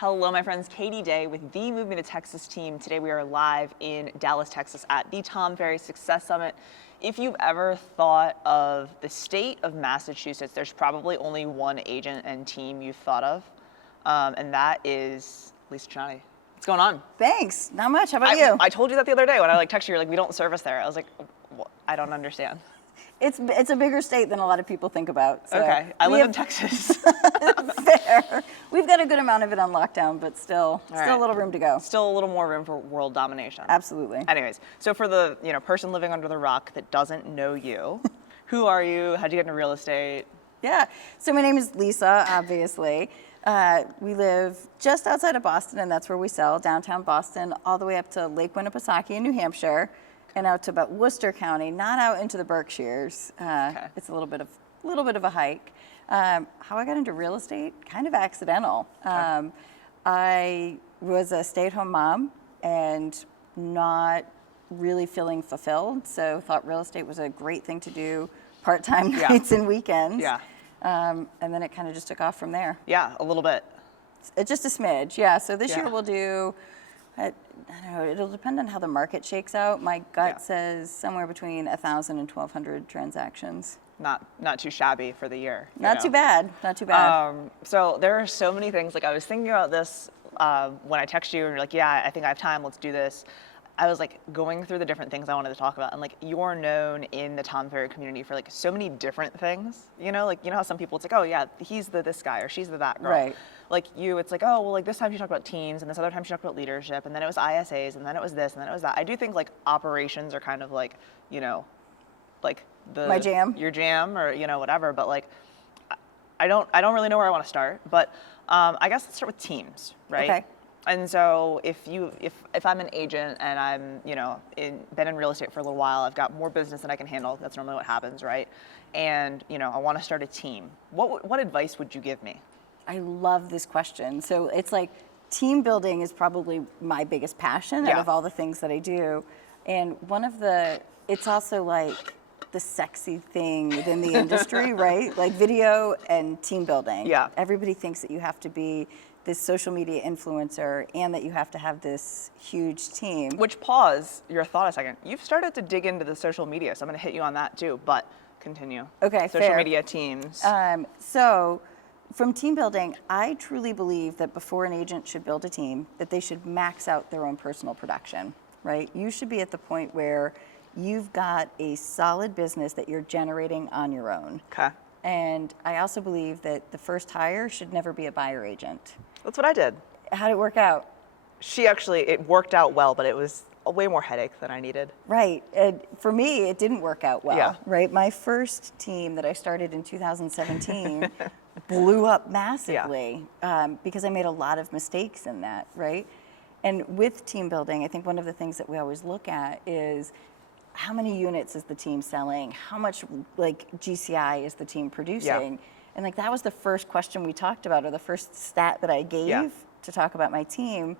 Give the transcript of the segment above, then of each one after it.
Hello, my friends. Katie Day with the Moving to Texas team. Today we are live in Dallas, Texas at the Tom Ferry Success Summit. If you've ever thought of the state of Massachusetts, there's probably only one agent and team you've thought of, and that is Lisa Chinatti. What's going on? Thanks. Not much. How about you? I told you that the other day when I texted you. You're like, we don't service there. I was like, well, I don't understand. It's a bigger state than a lot of people think about. So okay, I live in Texas. Fair. We've got a good amount of it on lockdown, but still a little room to go. Still a little more room for world domination. Absolutely. Anyways, so for the person living under the rock that doesn't know you, who are you? How'd you get into real estate? Yeah. So my name is Lisa, obviously. We live just outside of Boston, and that's where we sell, downtown Boston, all the way up to Lake Winnipesaukee in New Hampshire, and out to about Worcester County, not out into the Berkshires. Okay. It's a little bit of a hike. How I got into real estate, kind of accidental. Okay. I was a stay-at-home mom and not really feeling fulfilled, so thought real estate was a great thing to do part-time nights and weekends. Yeah. And then it kind of just took off from there. Yeah, a little bit. Just a smidge, yeah. So this year we'll do, I don't know, it'll depend on how the market shakes out. My gut says somewhere between 1,000 and 1,200 transactions. Not too shabby for the year. Not too bad, not too bad. So there are so many things. Like I was thinking about this when I texted you and you're like, yeah, I think I have time, let's do this. I was like going through the different things I wanted to talk about, and like you're known in the Tom Ferry community for like so many different things, like how some people it's like, oh yeah, he's the this guy or she's the that girl. Right. Like you, it's like, oh well, like this time you talked about teams, and this other time you talked about leadership, and then it was ISAs, and then it was this, and then it was that. I do think like operations are kind of like, like my jam, your jam, or whatever. But like, I don't really know where I want to start, but I guess let's start with teams, right? Okay. And so if I'm an agent and I'm, been in real estate for a little while, I've got more business than I can handle. That's normally what happens, right? And, I want to start a team. What advice would you give me? I love this question. So it's like team building is probably my biggest passion out of all the things that I do. And it's also like the sexy thing within the industry, right? Like video and team building. Yeah. Everybody thinks that you have to be this social media influencer and that you have to have this huge team. Which, pause your thought a second. You've started to dig into the social media, so I'm going to hit you on that too, but continue. Okay, Social fair. media teams. So from team building, I truly believe that before an agent should build a team, that they should max out their own personal production, right? You should be at the point where you've got a solid business that you're generating on your own. Okay. And I also believe that the first hire should never be a buyer agent. That's what I did. How'd it work out? It worked out well, but it was a way more headache than I needed. Right. And for me, it didn't work out well. Yeah. Right. My first team that I started in 2017 blew up massively because I made a lot of mistakes in that. Right. And with team building, I think one of the things that we always look at is how many units is the team selling? How much like GCI is the team producing? Yeah. And like that was the first question we talked about, or the first stat that I gave to talk about my team.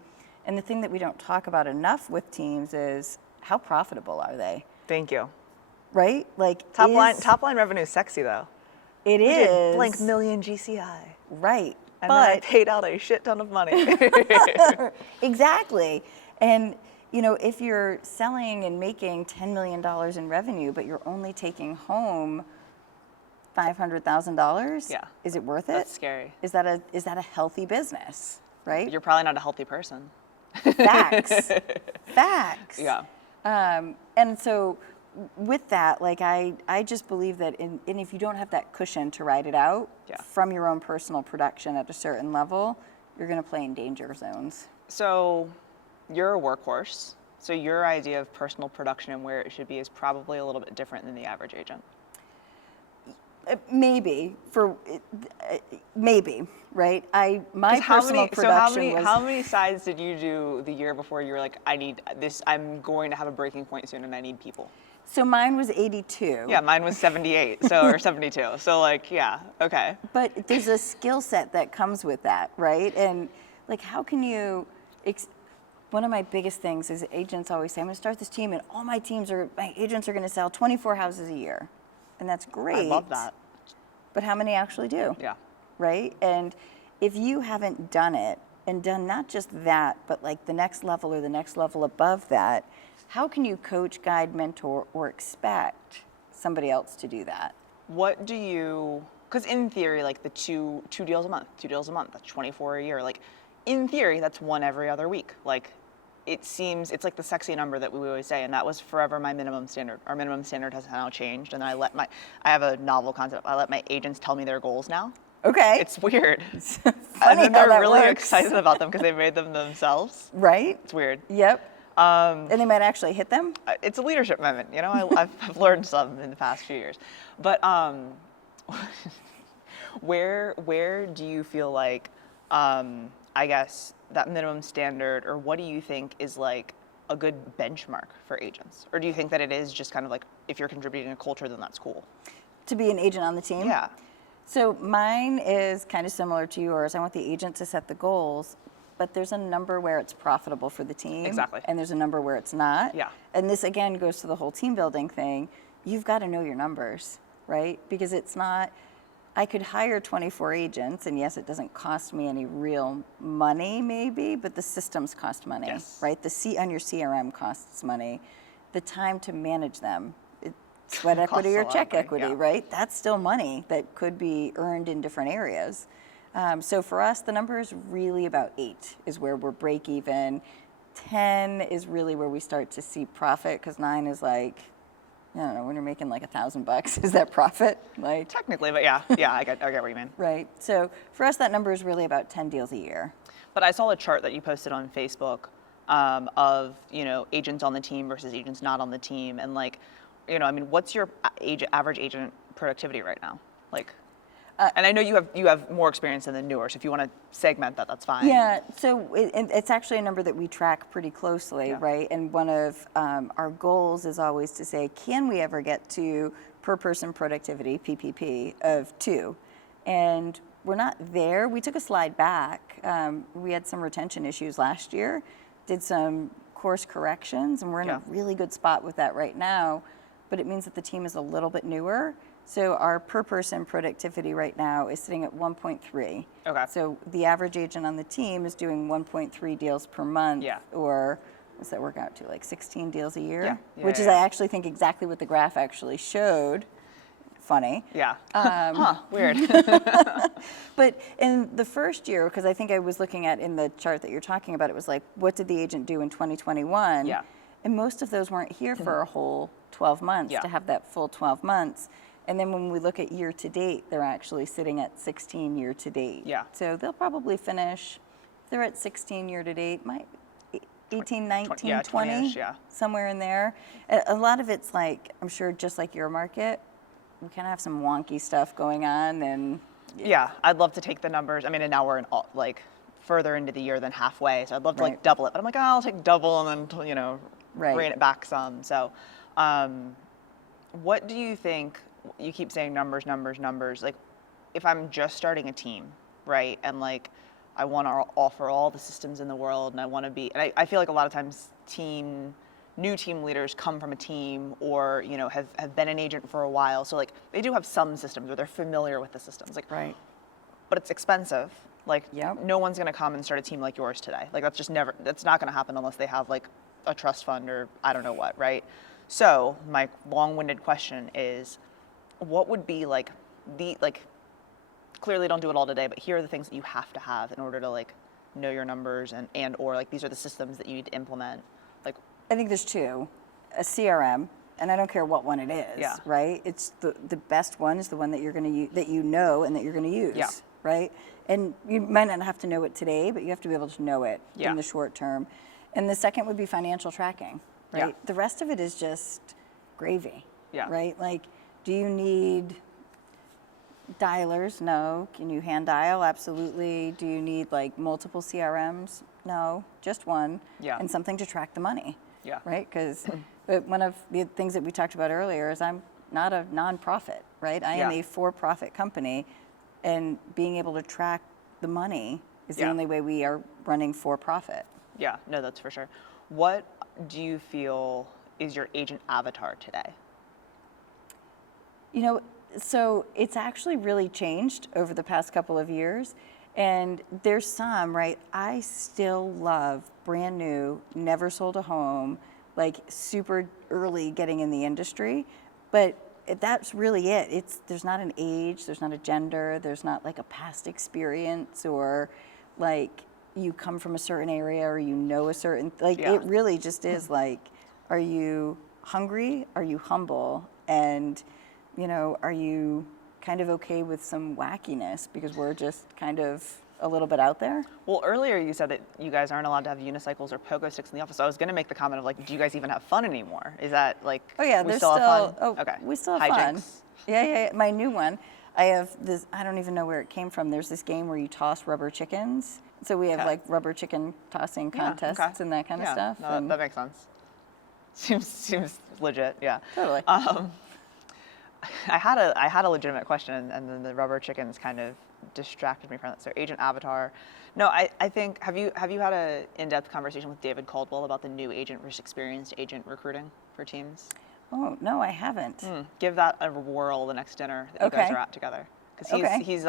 And the thing that we don't talk about enough with teams is how profitable are they? Thank you. Right? Like top line revenue is sexy though. It We is. did blank million GCI. Right. And then I paid out a shit ton of money. Exactly. And if you're selling and making $10 million in revenue, but you're only taking home $500,000, is it worth it? That's scary. Is that a healthy business, right? You're probably not a healthy person. Facts. Facts. Yeah. And so with that, like I just believe that and if you don't have that cushion to ride it out from your own personal production at a certain level, you're going to play in danger zones. So you're a workhorse. So your idea of personal production and where it should be is probably a little bit different than the average agent. Maybe, right? My personal production was... How many sides did you do the year before you were like, I need this, I'm going to have a breaking point soon and I need people? So mine was 82. Yeah, mine was 78, or 72. So like, yeah, okay. But there's a skill set that comes with that, right? And like, how can you... One of my biggest things is agents always say, I'm going to start this team and all my agents are going to sell 24 houses a year. And that's great. I love that. But how many actually do? Yeah. Right? And if you haven't done it and done not just that, but like the next level or the next level above that, how can you coach, guide, mentor, or expect somebody else to do that? What do you, because in theory, like the two deals a month, that's 24 a year. Like in theory, that's one every other week. Like it's like the sexy number that we always say, and that was forever my minimum standard. Our minimum standard has now changed, and I have a novel concept. I let my agents tell me their goals now. Okay. It's weird. It's And funny then how they're that really works. excited about them because they made them themselves. Right? It's weird. Yep. And they might actually hit them. It's a leadership moment, you know. I've learned some in the past few years, but where do you feel like, I guess that minimum standard, or what do you think is like a good benchmark for agents, or do you think that it is just kind of like if you're contributing to culture, then that's cool? To be an agent on the team? Yeah. So mine is kind of similar to yours. I want the agent to set the goals, but there's a number where it's profitable for the team. Exactly. And there's a number where it's not. Yeah. And this again goes to the whole team building thing. You've got to know your numbers, right? Because it's not, I could hire 24 agents, and yes, it doesn't cost me any real money maybe, but the systems cost money, Yes. right? The C on your CRM costs money. The time to manage them, sweat equity Costs a or lot of check money, equity, yeah. right? That's still money that could be earned in different areas. So for us, the number is really about 8 is where we're break even. 10 is really where we start to see profit, because 9 is like, I don't know, when you're making like $1,000, is that profit? Like, Technically, but yeah, I get what you mean. right. So for us, that number is really about 10 deals a year. But I saw a chart that you posted on Facebook of, you know, agents on the team versus agents not on the team, and like, you know, I mean, what's your average agent productivity right now? Like, and I know you have more experience than the newer, so if you want to segment that, that's fine. Yeah, so it's actually a number that we track pretty closely, Yeah. right? And one of our goals is always to say, can we ever get to per person productivity, PPP, of 2? And we're not there. We took a slide back. We had some retention issues last year, did some course corrections, and we're in Yeah. a really good spot with that right now. But it means that the team is a little bit newer. So our per person productivity right now is sitting at 1.3. Okay. So the average agent on the team is doing 1.3 deals per month. Yeah. Or what's that work out to, like 16 deals a year? Yeah, Which is, yeah. I actually think, exactly what the graph actually showed. Funny. Yeah. Weird. But in the first year, because I think I was looking at in the chart that you're talking about, it was like, what did the agent do in 2021? Yeah. And most of those weren't here for a whole 12 months Yeah. to have that full 12 months. And then when we look at year to date, they're actually sitting at 16 year to date. Yeah. So they'll probably finish, they're at 16 year to date, 18, 19, yeah, 20, 20-ish, yeah. somewhere in there. A lot of it's like, I'm sure just like your market, we kind of have some wonky stuff going on, and Yeah, I'd love to take the numbers. I mean, and now we're in like further into the year than halfway, so I'd love to like Right. double it. But I'm like, oh, I'll take double and then, you know, Right. rein it back some. So, what do you think? You keep saying numbers. Like, if I'm just starting a team, right, and like I want to offer all the systems in the world, and I want to be, and I feel like a lot of times new team leaders come from a team, or you know, have been an agent for a while, so like they do have some systems, or they're familiar with the systems, like, right. but it's expensive. Like, Yep. no one's gonna come and start a team like yours today. Like, that's not gonna happen unless they have like a trust fund or I don't know what, right? So my long-winded question is, what would be like clearly don't do it all today, but here are the things that you have to have in order to like know your numbers, and or like these are the systems that you need to implement. Like, I think there's 2. A CRM, and I don't care what one it is, Yeah. right? It's the best one is the one that you're going to use, that you know and that you're going to use, Yeah. right? And you might not have to know it today, but you have to be able to know it Yeah. in the short term. And the second would be financial tracking, right? Yeah. The rest of it is just gravy, Yeah. right? Like, do you need dialers? No. Can you hand dial? Absolutely. Do you need like multiple CRMs? No, just one. Yeah. And something to track the money. Yeah. Right? Because one of the things that we talked about earlier is I'm not a nonprofit, right? I am Yeah. a for-profit company, and being able to track the money is the Yeah. only way we are running for profit. yeah, no, that's for sure. What do you feel is your agent avatar today? You know, so it's actually really changed over the past couple of years. And there's some, right? I still love brand new, never sold a home, like super early getting in the industry. But that's really it. There's not an age, there's not a gender, there's not like a past experience or like you come from a certain area or you know a certain, like Yeah. it really just is like, are you hungry? Are you humble? And, are you kind of okay with some wackiness because we're just kind of a little bit out there? Well, earlier you said that you guys aren't allowed to have unicycles or pogo sticks in the office. So I was going to make the comment of like, do you guys even have fun anymore? Is that like, Oh yeah, we there's still have fun? oh, Okay. we still have fun. Hijinks. Yeah. My new one, I have this, I don't even know where it came from. There's this game where you toss rubber chickens. So we have Okay. like rubber chicken tossing Yeah, contests okay. and that kind of Yeah, stuff. no, and that makes sense. Seems legit, yeah. Totally. I had a legitimate question, and then the rubber chickens kind of distracted me from it. So Agent Avatar. No, I think have you had a in-depth conversation with David Caldwell about the new agent versus experienced agent recruiting for teams? Oh, no, I haven't. Give that a whirl the next dinner that you guys Okay. are at together. Because Okay. he's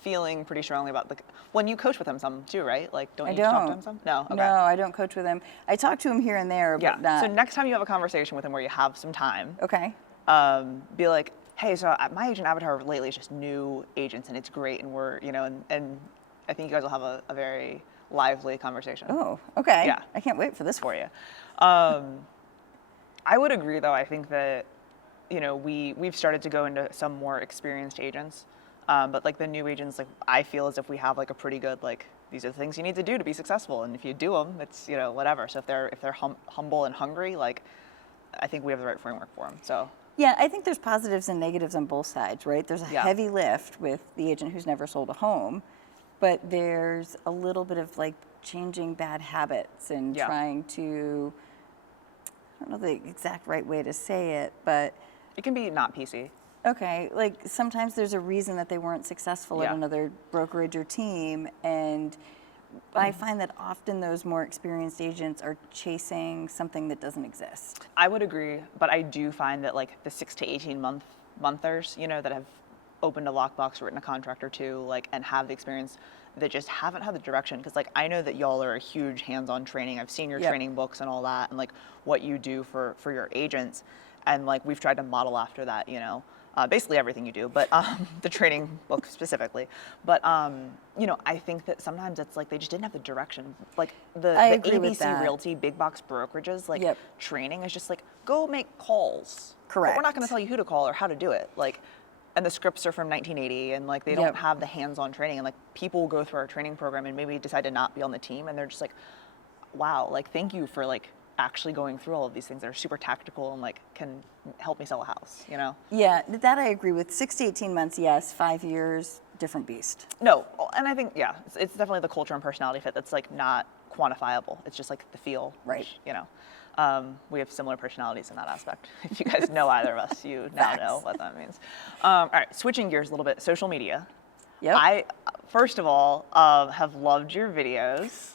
feeling pretty strongly about when you coach with him some too, right? Like, don't I you talk to don't. him some? No, okay. No, I don't coach with him. I talk to him here and there, Yeah. but not. So next time you have a conversation with him where you have some time, Okay. be like, hey, so my agent avatar lately is just new agents and it's great, and we're, and I think you guys will have a very lively conversation Oh, okay. Yeah. I can't wait for this. for you. I would agree, though. I think that, we've started to go into some more experienced agents, but like the new agents, like I feel as if we have like a pretty good, like, these are the things you need to do to be successful, and if you do them, it's, whatever. So if they're humble and hungry, like, I think we have the right framework for them. So. Yeah, I think there's positives and negatives on both sides, right? There's a Yeah. heavy lift with the agent who's never sold a home, but there's a little bit of like changing bad habits and Yeah. trying to, I don't know the exact right way to say it, but It can be not PC. okay, like sometimes there's a reason that they weren't successful at Yeah. another brokerage or team, and I find that often those more experienced agents are chasing something that doesn't exist. I would agree, but I do find that like the 6 to 18 monthers, that have opened a lockbox, written a contract or two, like, and have the experience, that just haven't had the direction. Because like I know that y'all are a huge hands-on training. I've seen your Yep. training books and all that, and like what you do for your agents, and like we've tried to model after that, basically everything you do, but the training book specifically. But I think that sometimes it's like they just didn't have the direction. Like the I agree with ABC that. Realty big box brokerages, like Yep. training is just like go make calls. But we're not Correct. going to tell you who to call or how to do it. Like, and the scripts are from 1980, and like they Yep. don't have the hands-on training. And like people go through our training program and maybe decide to not be on the team, and they're just like, wow, like thank you for like actually going through all of these things that are super tactical and like can help me sell a house. Yeah, that I agree with. 6 to 18 months, yes. 5 years, different beast. No, and I think it's definitely the culture and personality fit that's like not quantifiable. It's just like the feel, Right. which, we have similar personalities in that aspect. If you guys know either of us, you now Facts. know what that means. All right, switching gears a little bit. Social media. Yep. I first of all have loved your videos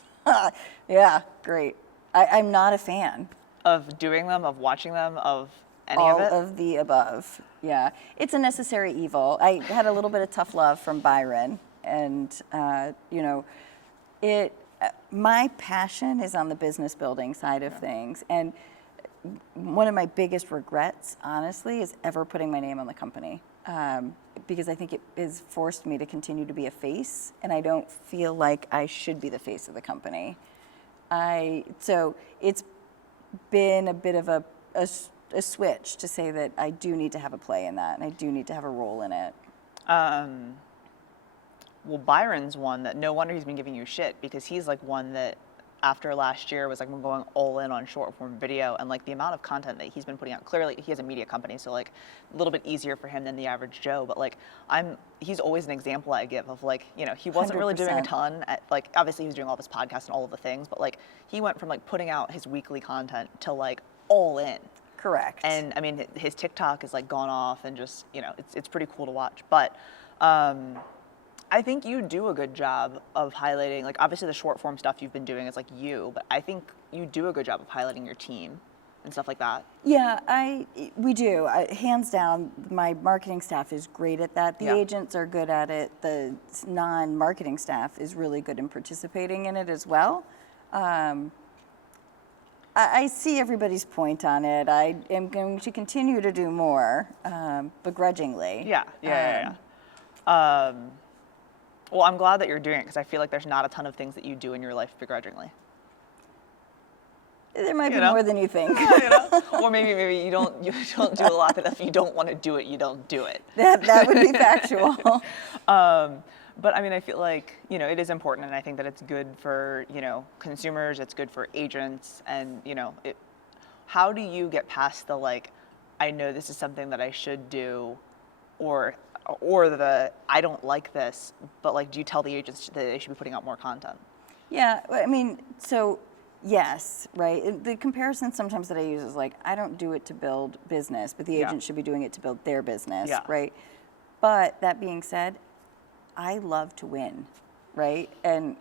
Yeah, great. I'm not a fan. of doing them, of watching them, of any All of it. of the above. Yeah, it's a necessary evil. I had a little bit of tough love from Byron, and it. My passion is on the business building side of things, and one of my biggest regrets, honestly, is ever putting my name on the company, because I think it has forced me to continue to be a face, and I don't feel like I should be the face of the company. So it's been a bit of a switch to say that I do need to have a play in that, and I do need to have a role in it. Well, Byron's one that no wonder he's been giving you shit, because he's like one that after last year was like, I'm going all in on short form video, and like the amount of content that he's been putting out. Clearly he has a media company, so like a little bit easier for him than the average Joe, but like he's always an example I give of like, he wasn't really doing a 100%. ton at, like, obviously he was doing all this podcast and all of the things, but like he went from like putting out his weekly content to like all in. Correct. And I mean, his TikTok has like gone off, and just, it's pretty cool to watch. But I think you do a good job of highlighting, like obviously the short form stuff you've been doing is like you, but I think you do a good job of highlighting your team. and stuff like that? Yeah, we do. Hands down, my marketing staff is great at that. The Yeah. agents are good at it. The non-marketing staff is really good in participating in it as well. I see everybody's point on it. I am going to continue to do more, begrudgingly. Yeah. Well, I'm glad that you're doing it because I feel like there's not a ton of things that you do in your life begrudgingly. There might be know? more than you think. Or maybe you don't do a lot, but if you don't want to do it, you don't do it. That would be factual. But I mean, I feel like, it is important, and I think that it's good for, consumers, it's good for agents, and, how do you get past the, like, I know this is something that I should do, or the, I don't like this, but, like, do you tell the agents that they should be putting out more content? Yeah, I mean, so yes, right? The comparison sometimes that I use is like, I don't do it to build business, but the agent should be doing it to build their business, right? But that being said, I love to win, right? And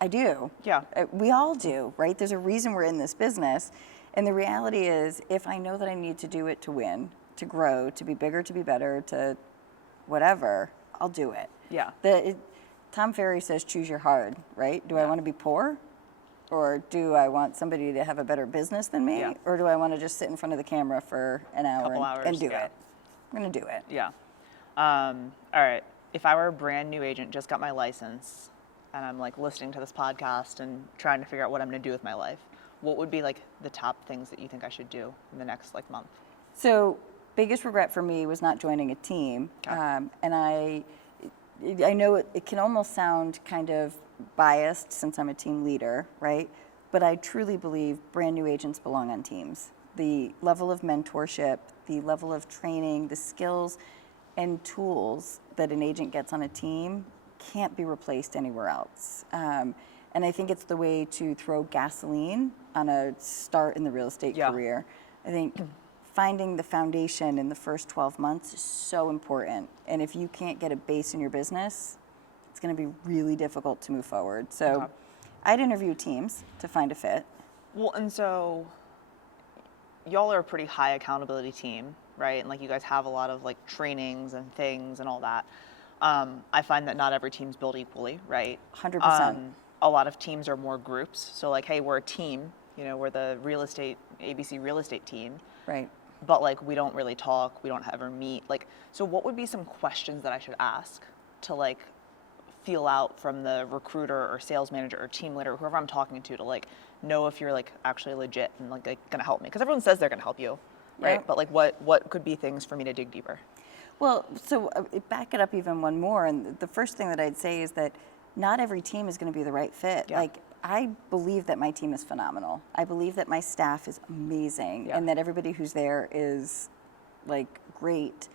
I do. Yeah. We all do, right? There's a reason we're in this business. And the reality is, if I know that I need to do it to win, to grow, to be bigger, to be better, to whatever, I'll do it. Yeah. Tom Ferry says, choose your hard, right? Do I want to be poor? Or do I want somebody to have a better business than me? Yeah. Or do I want to just sit in front of the camera for an hour Couple hours, and do yeah. it? I'm going to do it. Yeah. All right. If I were a brand new agent, just got my license, and I'm like listening to this podcast and trying to figure out what I'm going to do with my life, what would be like the top things that you think I should do in the next like month? So, biggest regret for me was not joining a team. Okay. And I know it can almost sound kind of biased since I'm a team leader, right? But I truly believe brand new agents belong on teams. The level of mentorship, the level of training, the skills and tools that an agent gets on a team can't be replaced anywhere else. And I think it's the way to throw gasoline on a start in the real estate career. I think finding the foundation in the first 12 months is so important. And if you can't get a base in your business, it's going to be really difficult to move forward. So I'd interview teams to find a fit. Well, and so y'all are a pretty high accountability team, right? And like you guys have a lot of like trainings and things and all that. I find that not every team's built equally, right? 100%. A lot of teams are more groups. So like, hey, we're a team, we're the ABC real estate team. Right. But like, we don't really talk, we don't ever meet. Like, so what would be some questions that I should ask to like feel out from the recruiter or sales manager or team leader, whoever I'm talking to like know if you're like actually legit and like gonna help me? Because everyone says they're gonna help you, right? Yeah. But like, what could be things for me to dig deeper? Well, so back it up even one more. And the first thing that I'd say is that not every team is going to be the right fit. Yeah. Like, I believe that my team is phenomenal. I believe that my staff is amazing and that everybody who's there is like great,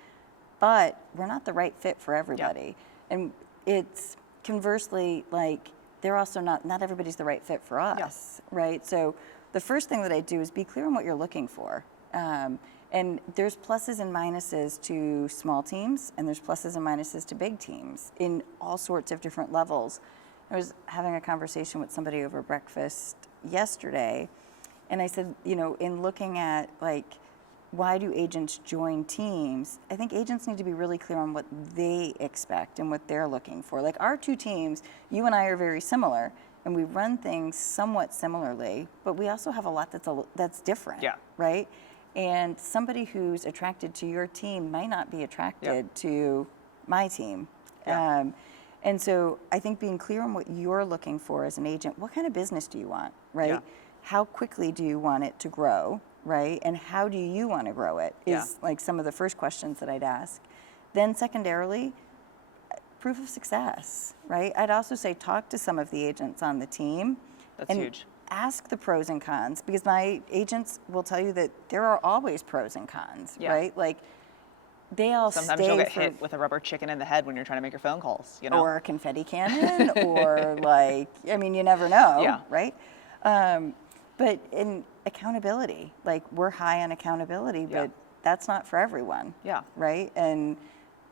but we're not the right fit for everybody. And it's conversely like they're also not everybody's the right fit for us, right? So the first thing that I do is be clear on what you're looking for. And there's pluses and minuses to small teams, and there's pluses and minuses to big teams in all sorts of different levels. I was having a conversation with somebody over breakfast yesterday, and I said, in looking at like, why do agents join teams? I think agents need to be really clear on what they expect and what they're looking for. Like our two teams, you and I are very similar, and we run things somewhat similarly, but we also have a lot that's different, right? And somebody who's attracted to your team might not be attracted to my team. And so I think being clear on what you're looking for as an agent, what kind of business do you want, right? How quickly do you want it to grow, right? And how do you want to grow it is like some of the first questions that I'd ask. Then secondarily, proof of success, right? I'd also say talk to some of the agents on the team. That's huge. Ask the pros and cons, because my agents will tell you that there are always pros and cons, right? Like they all Sometimes stay you'll get hit with a rubber chicken in the head when you're trying to make your phone calls, or a confetti cannon, or like, I mean, you never know, right? But in accountability, like we're high on accountability, but that's not for everyone, right? And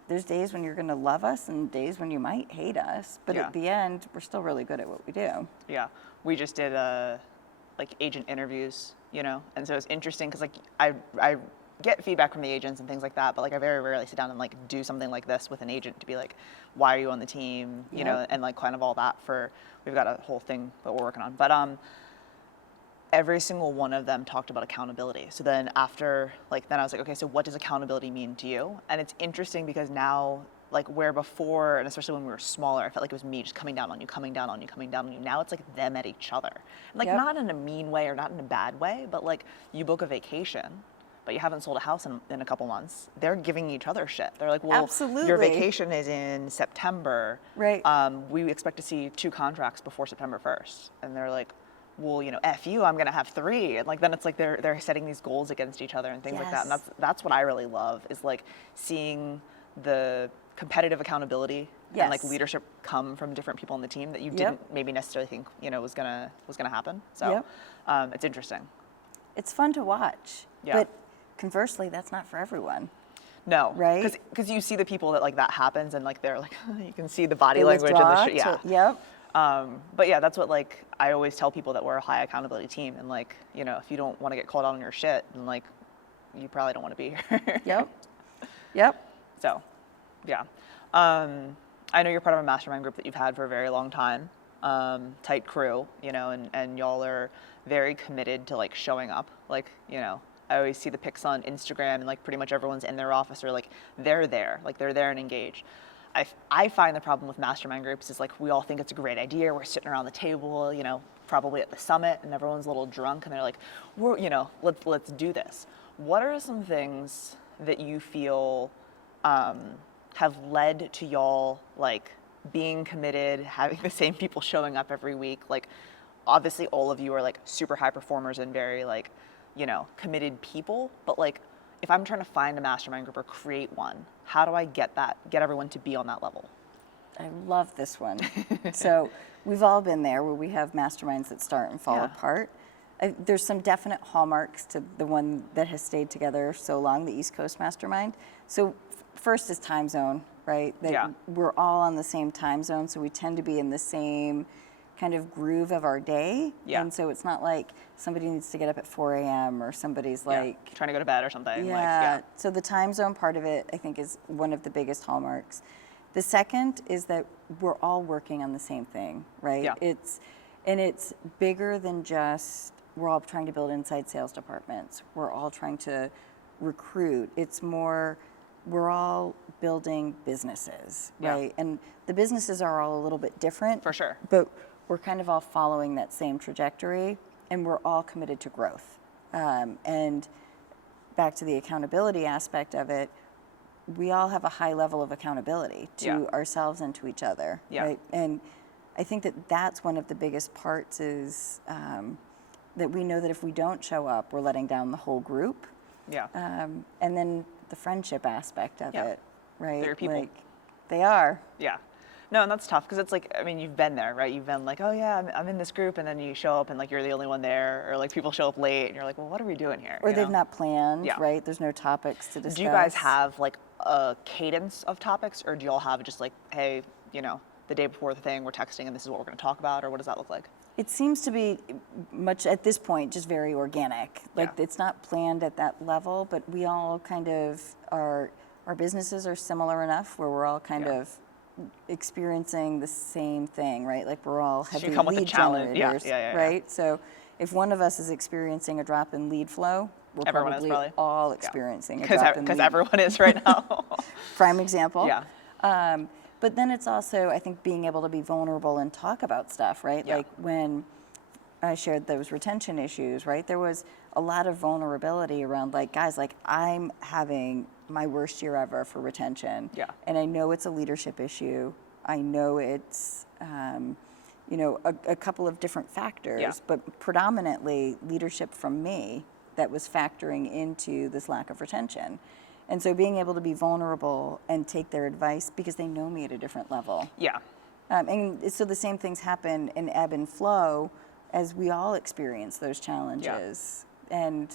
there's days when you're going to love us and days when you might hate us, but at the end, we're still really good at what we do. Yeah, we just did a like agent interviews, you know, and so it's interesting because like I get feedback from the agents and things like that, but like I very rarely sit down and like do something like this with an agent to be like, why are you on the team, you know, and like kind of all that we've got a whole thing that we're working on, but every single one of them talked about accountability. So then after, like, then I was like, okay, so what does accountability mean to you? And it's interesting because now, like, where before, and especially when we were smaller, I felt like it was me just coming down on you, coming down on you, coming down on you. Now it's like them at each other. And like, not in a mean way or not in a bad way, but like, you book a vacation, but you haven't sold a house in a couple months. They're giving each other shit. They're like, well, Absolutely. your vacation is in September. Right. We expect to see 2 contracts before September 1st. And they're like, well, you know, F you, I'm gonna have 3. And like, then it's like they're setting these goals against each other and things like that. And that's what I really love, is like seeing the competitive accountability and like leadership come from different people on the team that you didn't maybe necessarily think, you know, was gonna happen. So it's interesting. It's fun to watch. Yeah. But conversely, that's not for everyone. No, right? Because you see the people that like that happens and like they're like you can see the body They language withdraw and the Yep. But yeah, that's what like I always tell people, that we're a high accountability team, and like, you know, if you don't want to get called out on your shit, then like you probably don't want to be here. Yep. So, yeah. I know you're part of a mastermind group that you've had for a very long time. Tight crew, you know, and y'all are very committed to like showing up. Like, you know, I always see the pics on Instagram and like pretty much everyone's in their office, or like they're there and engaged. I find the problem with mastermind groups is like we all think it's a great idea. We're sitting around the table, you know, probably at the summit, and everyone's a little drunk, and they're like, "We're, you know, let's do this." What are some things that you feel have led to y'all like being committed, having the same people showing up every week? Like, obviously, all of you are like super high performers and very like, you know, committed people, but like, if I'm trying to find a mastermind group or create one, how do I get everyone to be on that level? I love this one. So we've all been there where we have masterminds that start and fall apart. There's some definite hallmarks to the one that has stayed together so long, the East Coast Mastermind. So first is time zone, right? We're all on the same time zone, so we tend to be in the same kind of groove of our day. And so it's not like somebody needs to get up at 4 a.m. or somebody's like trying to go to bed or something. So the time zone part of it, I think, is one of the biggest hallmarks. The second is that we're all working on the same thing, right? It's bigger than just we're all trying to build inside sales departments. We're all trying to recruit. It's more we're all building businesses, right? And the businesses are all a little bit different. For sure. But we're kind of all following that same trajectory, and we're all committed to growth. And back to the accountability aspect of it, we all have a high level of accountability to ourselves and to each other, right? And I think that that's one of the biggest parts is that we know that if we don't show up, we're letting down the whole group. And then the friendship aspect of it, right? They're your people. Like, they are. No, and that's tough because it's like, I mean, you've been there, right? You've been like, oh yeah, I'm in this group, and then you show up and like you're the only one there, or like people show up late and you're like, well, what are we doing here? Or they've not planned, right? There's no topics to discuss. Do you guys have like a cadence of topics, or do you all have just like, hey, you know, the day before the thing, we're texting and this is what we're going to talk about, or what does that look like? It seems to be much at this point just very organic. Like it's not planned at that level, but we all kind of our businesses are similar enough where we're all kind of experiencing the same thing, right? Like we're all heavy lead generators, right? So if one of us is experiencing a drop in lead flow, we're probably all experiencing a drop in lead. Because everyone is right now. Prime example. But then it's also, I think, being able to be vulnerable and talk about stuff, right? Like when I shared those retention issues, right? There was a lot of vulnerability around like, guys, like I'm having my worst year ever for retention. And I know it's a leadership issue. I know it's, you know, a couple of different factors, but predominantly leadership from me that was factoring into this lack of retention. And so being able to be vulnerable and take their advice because they know me at a different level. And so the same things happen in ebb and flow as we all experience those challenges. And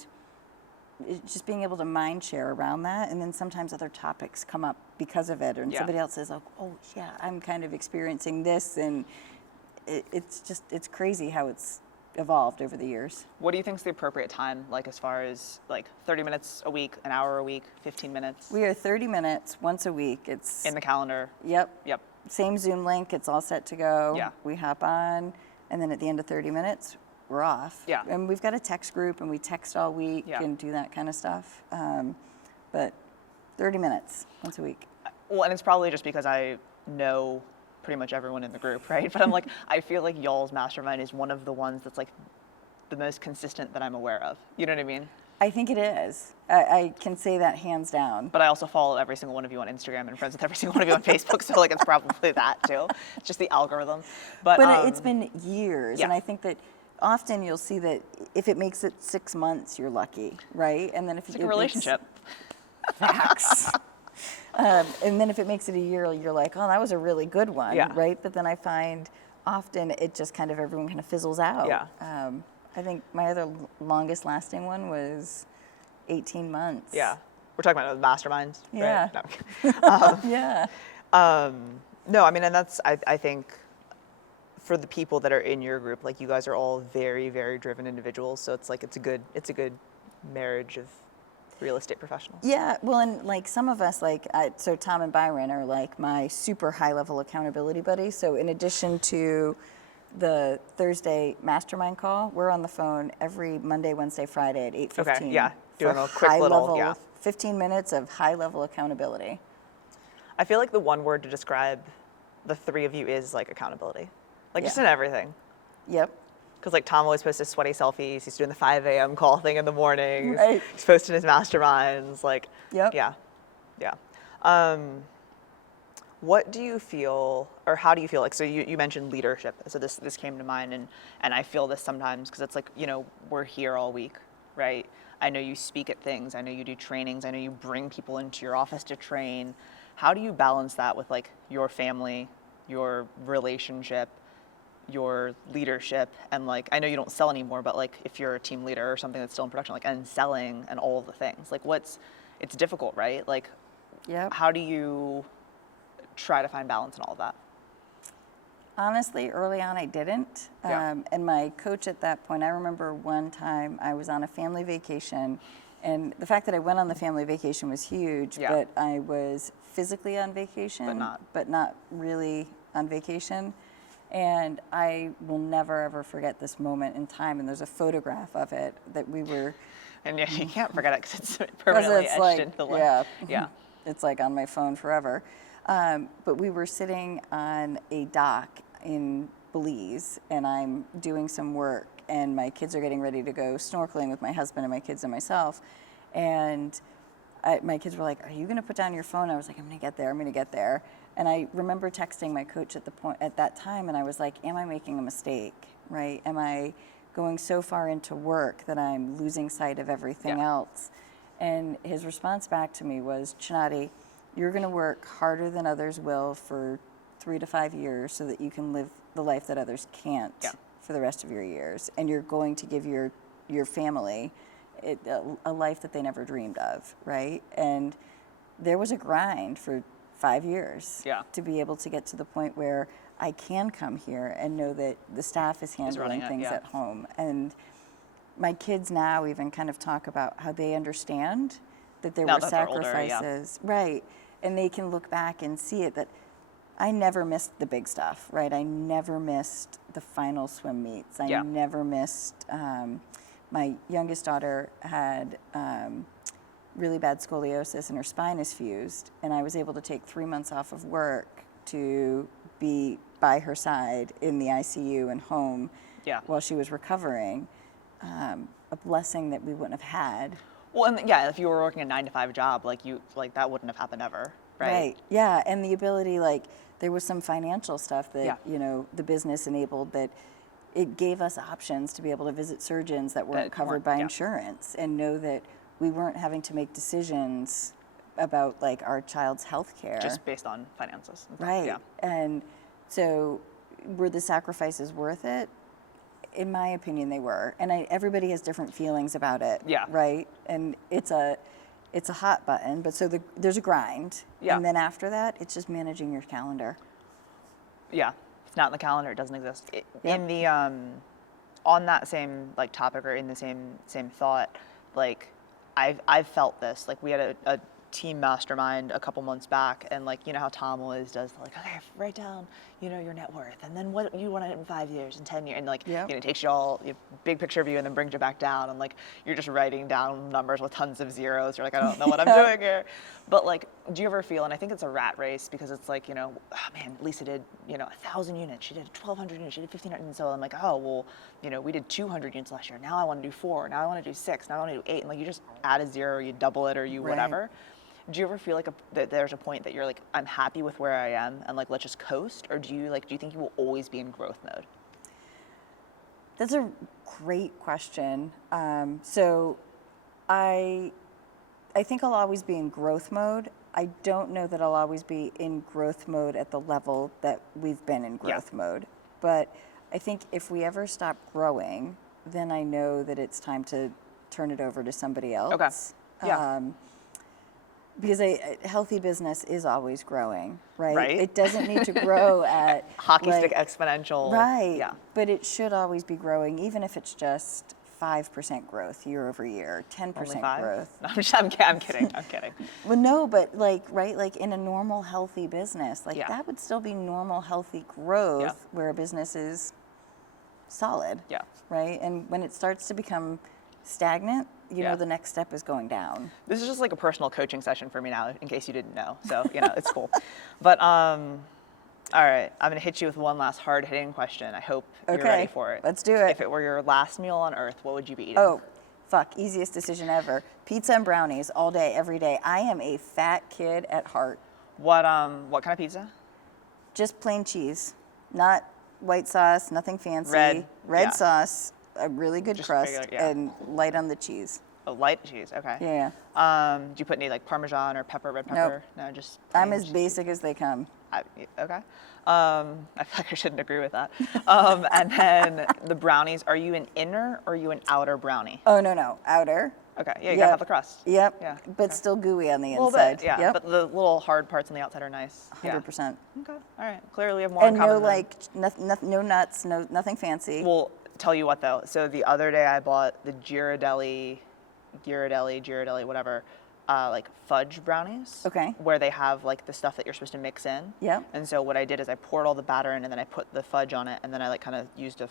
it's just being able to mind share around that. And then sometimes other topics come up because of it. And somebody else says, oh, yeah, I'm kind of experiencing this. And it's crazy how it's evolved over the years. What do you think is the appropriate time, like as far as like 30 minutes a week, an hour a week, 15 minutes? We are 30 minutes once a week. It's In the calendar. Yep. Yep. Same Zoom link. It's all set to go. Yeah. We hop on, and then at the end of 30 minutes, we're off. Yeah. And we've got a text group, and we text all week Yeah. and do that kind of stuff. But 30 minutes once a week. Well, and it's probably just because I know pretty much everyone in the group, right? But I'm like, I feel like y'all's mastermind is one of the ones that's like the most consistent that I'm aware of. You know what I mean? I think it is. I can say that hands down. But I also follow every single one of you on Instagram and friends with every single one of you on Facebook, so like it's probably that too. It's just the algorithm. But It's been years, and yeah. I think that often you'll see that if it makes it 6 months, you're lucky, right? And then if it's like a relationship. Facts. And then if it makes it a year, you're like, oh, that was a really good one, Yeah. right? But then I find often it just kind of, everyone kind of fizzles out. Yeah. I think my other longest lasting one was 18 months. Yeah. We're talking about masterminds, Yeah. right? No. Yeah. No, I mean, and that's, I think, for the people that are in your group, like you guys are all very, very driven individuals. So it's like, it's a good marriage of real estate professionals. Yeah, well, and like some of us, so Tom and Byron are like my super high level accountability buddies. So in addition to the Thursday mastermind call, we're on the phone every Monday, Wednesday, Friday at 8:15. Okay, yeah, doing for a quick little, high-level, yeah. 15 minutes of high level accountability. I feel like the one word to describe the three of you is like accountability. Like just Yeah. in everything. Yep. Because like Tom always posts his sweaty selfies. He's doing the 5 a.m. call thing in the mornings. Right. He's posting his masterminds. Like, Yep. yeah, yeah. What do you feel, or how do you feel like? So you mentioned leadership. So this came to mind, and I feel this sometimes because it's like, you know, we're here all week, right? I know you speak at things. I know you do trainings. I know you bring people into your office to train. How do you balance that with like your family, your relationship, your leadership, and like, I know you don't sell anymore, but like if you're a team leader or something that's still in production, like, and selling and all of the things, like it's difficult, right? Like, Yep. how do you try to find balance in all of that? Honestly, early on, I didn't. Yeah. And my coach at that point, I remember one time I was on a family vacation, and the fact that I went on the family vacation was huge, Yeah. but I was physically on vacation, But not. not really on vacation. And I will never, ever forget this moment in time. And there's a photograph of it that we were. And yeah, you can't forget it because it's permanently it's etched like, into the yeah. Yeah. It's like on my phone forever. But we were sitting on a dock in Belize, and I'm doing some work, and my kids are getting ready to go snorkeling with my husband and my kids and myself. And my kids were like, "Are you going to put down your phone?" I was like, "I'm going to get there. I'm going to get there." And I remember texting my coach at that time, and I was like, "Am I making a mistake? Right? Am I going so far into work that I'm losing sight of everything Yeah. else?" And his response back to me was, "Chinatti, you're going to work harder than others will for 3 to 5 years so that you can live the life that others can't Yeah. for the rest of your years. And you're going to give your family a life that they never dreamed of," right? And there was a grind for 5 years Yeah. to be able to get to the point where I can come here and know that the staff is handling running it, things yeah. at home. And my kids now even kind of talk about how they understand that there Now were that they're older, yeah. sacrifices, right? And they can look back and see it, that I never missed the big stuff, right? I never missed the final swim meets. I Yeah. never missed. My youngest daughter had really bad scoliosis and her spine is fused, and I was able to take 3 months off of work to be by her side in the ICU and home Yeah. while she was recovering. A blessing that we wouldn't have had. Well, and yeah, if you were working a 9-to-5 job, like that wouldn't have happened ever, right? Yeah, and the ability, like, there was some financial stuff that, Yeah. you know, the business enabled, that it gave us options to be able to visit surgeons that weren't covered weren't- by yeah. insurance, and know that we weren't having to make decisions about, like, our child's health care. Just based on finances. and stuff, Right. Yeah. And so were the sacrifices worth it? In my opinion, they were. And everybody has different feelings about it. Yeah. Right? And it's a hot button, but so there's a grind. Yeah. And then after that, it's just managing your calendar. Yeah. It's not in the calendar. It doesn't exist. Yep. In the on that same like topic or in the same thought, like I've felt this. Like we had a team mastermind a couple months back, and like, you know how Tom always does, like, okay, write down, you know, your net worth, and then what you want in 5 years and 10 years, and like, Yep. you know, it takes you all, you know, big picture view, and then brings you back down, and like, you're just writing down numbers with tons of zeros. You're like, I don't know what I'm doing here. But like, do you ever feel, and I think it's a rat race, because it's like, you know, oh man, Lisa did, you know, 1,000 units, she did 1,200 units, she did 1,500, and so I'm like, oh, well, you know, we did 200 units last year, now I want to do 4, now I want to do 6, now I want to do 8, and like, you just add a zero, you double it, or you Right. whatever. Do you ever feel like that there's a point that you're like, I'm happy with where I am, and like, let's just coast? Or do you think you will always be in growth mode? That's a great question. So I think I'll always be in growth mode. I don't know that I'll always be in growth mode at the level that we've been in growth mode. But I think if we ever stop growing, then I know that it's time to turn it over to somebody else. Okay. Yeah. Because a healthy business is always growing, right? Right. It doesn't need to grow at Hockey like, stick exponential. right? Yeah. But it should always be growing, even if it's just 5% growth year over year, 10% Only 5? growth. No, I'm kidding. I'm kidding. Well, no, but like, right, like in a normal, healthy business, like Yeah. that would still be normal, healthy growth Yeah. where a business is solid, Yeah. right? And when it starts to become stagnant, you Yeah. know, the next step is going down. This is just like a personal coaching session for me now, in case you didn't know. So, you know, it's cool. But, all right, I'm gonna hit you with one last hard-hitting question. I hope you're Okay, ready for it. let's do it. If it were your last meal on earth, what would you be eating? Oh, fuck, easiest decision ever. Pizza and brownies all day, every day. I am a fat kid at heart. What kind of pizza? Just plain cheese, not white sauce, nothing fancy. Red, yeah. Sauce, a really good Just crust, regular, yeah. and light on the cheese. Oh, light cheese. Okay. Yeah. Do you put any like Parmesan or red Nope. pepper? No, just. I'm plain as cheese. basic as they come. Okay. I feel like I shouldn't agree with that. And then the brownies. Are you an inner or are you an outer brownie? Oh, no, outer. Okay. Yeah, you gotta have the crust. Yep. Yeah. But okay. still gooey on the A little inside. bit. Yeah. Yep. But the little hard parts on the outside are nice. 100%. Yeah. Okay. All right. Clearly, we have more And in common. no, than- like, no nuts, nothing fancy. Well, tell you what though. So the other day I bought the Ghirardelli, whatever, like fudge brownies. Okay. Where they have like the stuff that you're supposed to mix in. Yep. And so what I did is I poured all the batter in, and then I put the fudge on it, and then I like kind of used to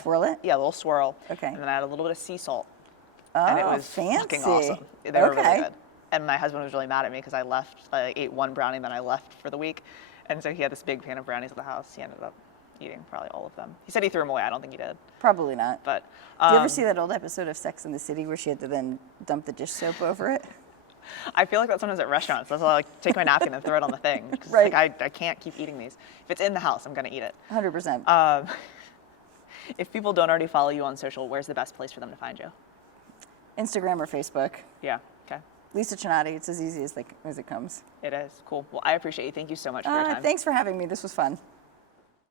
swirl it? Yeah, a little swirl. Okay. And then I had a little bit of sea salt. Oh, And it was fancy. fucking awesome. They were Okay. really good. And my husband was really mad at me because I ate one brownie, then I left for the week. And so he had this big pan of brownies at the house. He ended up eating probably all of them. He said he threw them away. I don't think he did. Probably not. But Do you ever see that old episode of Sex and the City where she had to then dump the dish soap over it? I feel like that sometimes at restaurants. That's why I like take my napkin and throw it on the thing. 'Cause, Right. Like I can't keep eating these. If it's in the house, I'm gonna eat it. 100%. If people don't already follow you on social, where's the best place for them to find you? Instagram or Facebook. Yeah. Okay. Lisa Chinatti. It's as easy as it comes. It is. Cool. Well, I appreciate you. Thank you so much for your time. Thanks for having me. This was fun.